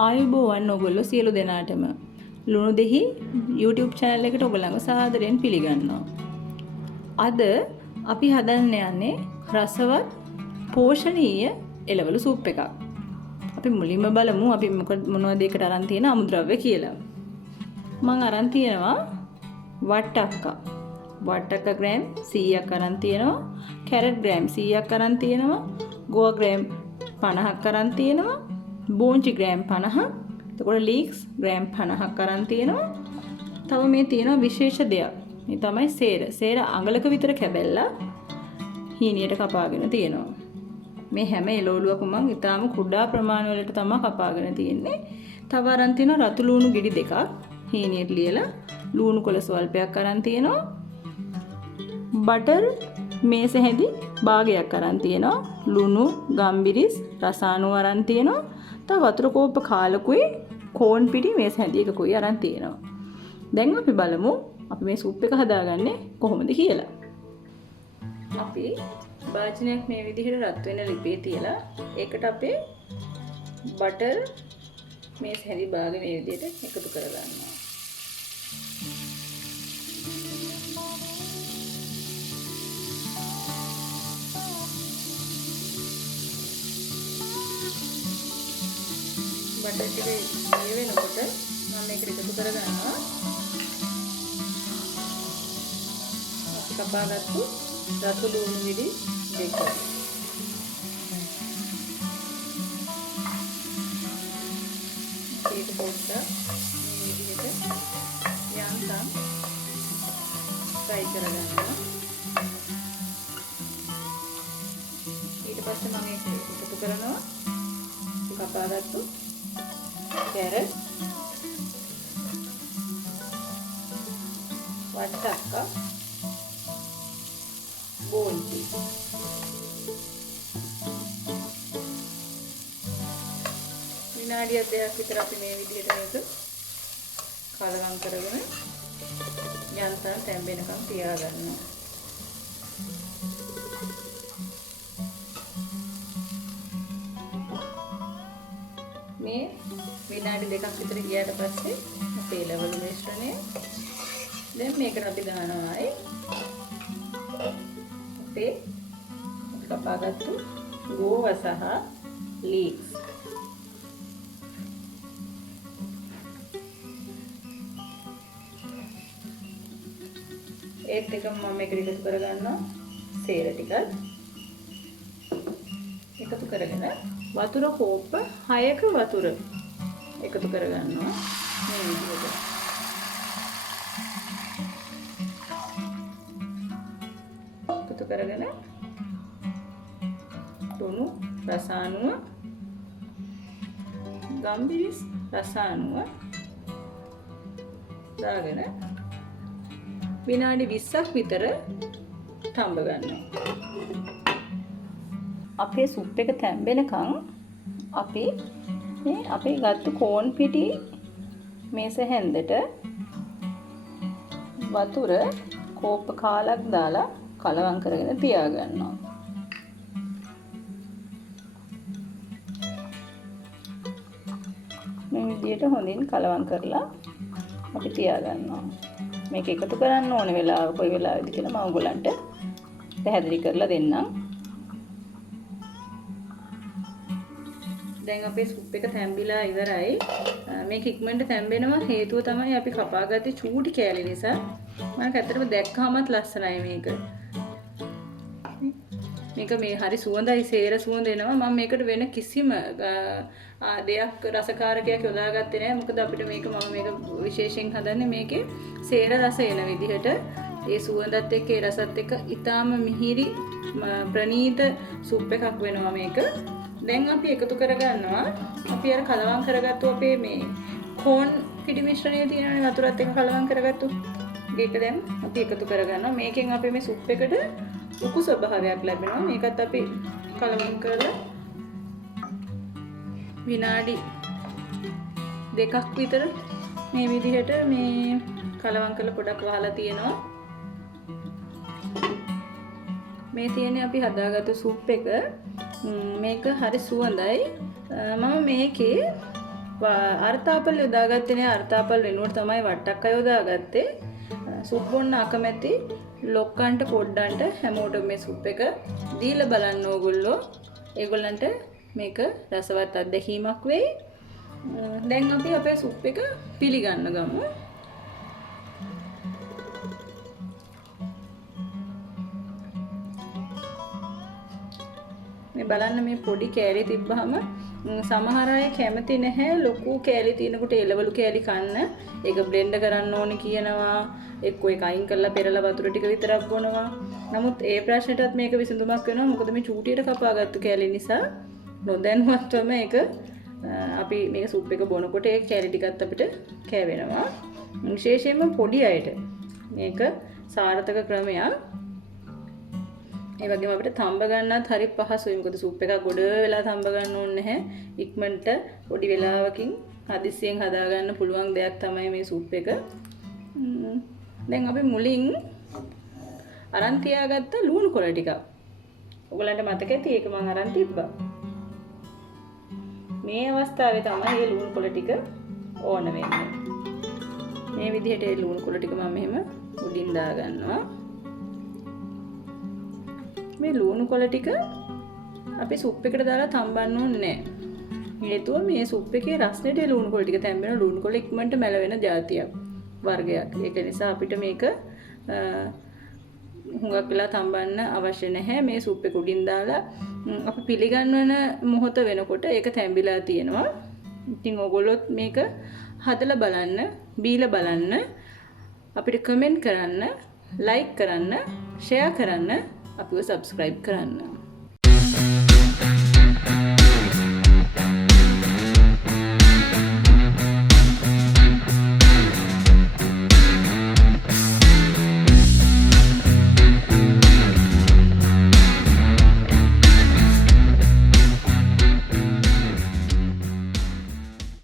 ආයුබෝවන් ඔයගොල්ලෝ සියලු දෙනාටම ලුණු දෙහි YouTube channel එකට ඔයගොල්ලන්ව සාදරයෙන් පිළිගන්නවා. අද අපි හදන්න යන්නේ රසවත් පෝෂණීය එළවලු සූප් එකක්. අපි මුලින්ම බලමු අපි මොනවද ඒකට අරන් තියෙන අමුද්‍රව්‍ය කියලා. මම අරන් තියෙනවා වට්ටක්ක ග්‍රෑම් 100ක් අරන් තියෙනවා. කැරට් ග්‍රෑම් 100ක් අරන් තියෙනවා. ගෝවා ග්‍රෑම් 50ක් අරන් තියෙනවා. බෝංචි ග්‍රෑම් 50ක්. එතකොට ලීක්ස් ග්‍රෑම් 50ක් අරන් තියෙනවා. තව මේ තියෙනවා විශේෂ දෙයක්. මේ තමයි සේර. සේර අඟලක විතර කැබැල්ලා හීනියට කපාගෙන තියෙනවා. මේ හැම එළවලුවකම මම ඊටාම කුඩා ප්‍රමාණ වලට තමයි කපාගෙන තියෙන්නේ. තව අරන් තියෙනවා රතු ලුණු ගෙඩි දෙකක්. හීනියට ලියලා ලුණු කොළ ස්වල්පයක් අරන් තියෙනවා. බටර් මේස හැඳි භාගයක් අරන් තියෙනවා. ලුණු, ගම්බිරිස්, රසායන අරන් තියෙනවා. තව වතුර කෝප්ප කාලකුයි කෝන් පිටි මේස හැඳි එකකුයි අරන් තියෙනවා. දැන් අපි බලමු අපි මේ සූප් එක හදාගන්නේ කොහොමද කියලා. අපි භාජනයක් මේ විදිහට රත් වෙන ලිපේ තියලා ඒකට අපේ බටර් මේස හැඳි භාග මේ විදිහට එකතු කරගන්නවා. බටර් ටික ඉය වෙනකොට මම මේක එකතු කරගන්නවා. අපි කපාගත්තු රතු ලුණු ගෙඩි දෙක. ඒක පොඩ්ඩක් මේ විදිහට යන්තම් ෆ්‍රයි කරගන්නවා. ඊට පස්සේ මම ඒක එකතු කරනවා. කපාගත්තු කැරට් වට්ටක්ක බෝංචි විනාඩියක් දෙකක් විතර අපි මේ විදිහට මේක කලවම් කරගෙන යන්තම් තැම්බෙනකම් තියාගන්නවා. මේ විනාඩි දෙකක් විතර ගියාට පස්සේ අපේ එළවලු මිශ්‍රණය දැන් මේකට අපි දානවායි අපේ කපාගත්තු ගෝවා සහ ලීක්ස්. ඒත් එකම මම මේකට එකතු කරගන්නවා සේර ටිකත් එකතු කරගෙන වතුර කෝප්ප 6ක වතුර එකතු කරගන්නවා මේ විදිහට. එකතු කරගෙන ලුණු රසායනුව ගම්බිරිස් රසායනුව දාගෙන විනාඩි 20ක් විතර තඹ ගන්නවා. අපේ සුප් එක තැම්බෙනකන් අපි මේ අපේ ගත්ත කෝන් පිටි මේස හැන්දට වතුර කෝප්ප කාලක් දාලා කලවම් කරගෙන තියාගන්නවා. මේ විදිහට හොඳින් කලවම් කරලා අපි තියාගන්නවා. මේක එකතු කරන්න ඕන වෙලාව කොයි වෙලාවෙද කියලා මම ඔයගලන්ට පැහැදිලි කරලා දෙන්නම්. දැන් අපේ සුප් එක තැම්බිලා ඉවරයි. මේක ඉක්මනට තැම්බෙනවා හේතුව තමයි අපි කපාගත්තේ චූටි කෑලි නිසා. මම ඇත්තටම දැක්කමත් ලස්සනයි මේක. මේක මේ හරි සුවඳයි සේර සුවඳ එනවා. මම මේකට වෙන කිසිම දෙයක් රසකාරකයක් යොදාගත්තේ නැහැ. මොකද අපිට මේක මම මේක විශේෂයෙන් හදන්නේ මේකේ සේර රස එන විදිහට. ඒ සුවඳත් එක්ක ඒ රසත් එක්ක ඊටාම මිහිරි ප්‍රණීත සුප් එකක් වෙනවා මේක. දැන් අපි එකතු කරගන්නවා අපි අර කලවම් කරගත්තු අපේ මේ කෝන් පිටි මිශ්‍රණය තියෙනනේ වතුරත් එක්ක කලවම් කරගත්තු ඒක දැන් අපි එකතු කරගන්නවා. මේකෙන් අපේ මේ සුප් එකට උකු ස්වභාවයක් ලැබෙනවා. මේකත් අපි කලවම් කරලා විනාඩි දෙකක් විතර මේ විදිහට මේ කලවම් කරලා පොඩක් වහලා තියෙනවා. මේ තියෙන්නේ අපි හදාගත්තු සුප් එක. මේක හරි සුවඳයි. මම මේකේ අර්ථාපල් යොදාගත්තේ නෑ. අර්ථාපල් වෙනුවට තමයි වට්ටක්ක යොදාගත්තේ. සුප් බොන්න අකමැති ලොක්කන්ට පොඩ්ඩන්ට හැමෝටම මේ සුප් එක දීලා බලන්න ඕගොල්ලෝ. ඒගොල්ලන්ට මේක රසවත් අත්දැකීමක් වෙයි. දැන් අපි අපේ සුප් එක පිළිගන්න ගමු. මේ බලන්න මේ පොඩි කෑලි තිබ්බහම සමහර අය කැමති නැහැ ලොකු කෑලි තියෙනකොට එළවලු කෑලි කන්න. ඒක බ්ලෙන්ඩ් කරන්න ඕනේ කියනවා. එක්කෝ ඒක අයින් කරලා පෙරලා වතුර ටික විතරක් බොනවා. නමුත් ඒ ප්‍රශ්නෙටත් මේක විසඳුමක් වෙනවා. මොකද මේ චූටියට කපාගත්තු කෑලි නිසා නොදැනුවත්වම ඒක අපි මේක සුප් එක බොනකොට ඒ කෑලි ටිකත් අපිට කෑවෙනවා. විශේෂයෙන්ම පොඩි අයට මේක සාර්ථක ක්‍රමයක්. ඒ වගේම අපිට තඹ ගන්නත් හරි පහසුයි. මොකද සුප් එකක් ගොඩ වෙලා තඹ ගන්න ඕනේ නැහැ. ඉක්මනට පොඩි වෙලාවකින් හදිස්සියෙන් හදා ගන්න පුළුවන් දෙයක් තමයි මේ සුප් එක. දැන් අපි මුලින් අරන් තියාගත්ත ලුණු කොළ ටික. ඔයගලන්ට මතක ඇති ඒක මම අරන් තිබ්බා. මේ අවස්ථාවේ තමයි මේ ලුණු කොළ ටික ඕන වෙන්නේ. මේ විදිහට මේ ලුණු කොළ ටික මම මෙහෙම උඩින් දා ගන්නවා. මේ ලුණු කොළ ටික අපි සුප් එකට දාලා තම්බන්න ඕනේ නැහැ. හේතුව මේ සුප් එකේ රසනෙට ලුණු කොළ ටික තැම්බෙන ලුණු කොළ ඉක්මනට මැලවෙන જાතියක් වර්ගයක්. ඒක නිසා අපිට මේක හුඟක් වෙලා තම්බන්න අවශ්‍ය නැහැ. මේ සුප් එක උඩින් දාලා අපි පිළිගන්වන මොහොත වෙනකොට ඒක තැම්බිලා තියෙනවා. ඉතින් ඔයගොල්ලොත් මේක හදලා බලන්න, බීලා බලන්න, අපිට කමෙන්ට් කරන්න, ලයික් කරන්න, ෂෙයා කරන්න, අපිව සබ්ස්ක්‍රයිබ් කරන්න.